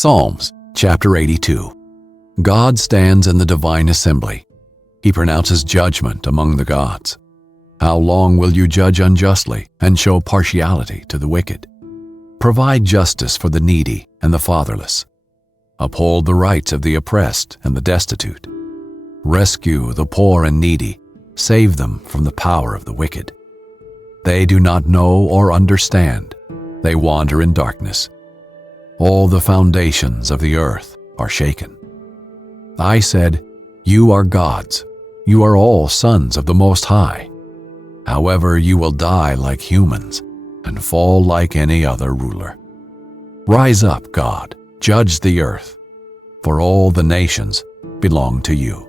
Psalms chapter 82. God stands in the divine assembly. He pronounces judgment among the gods. How long will you judge unjustly and show partiality to the wicked? Provide justice for the needy and the fatherless. Uphold the rights of the oppressed and the destitute. Rescue the poor and needy. Save them from the power of the wicked. They do not know or understand. They wander in darkness. All the foundations of the earth are shaken. I said, "You are gods. You are all sons of the Most High. However, you will die like humans and fall like any other ruler. Rise up, God, judge the earth, for all the nations belong to you."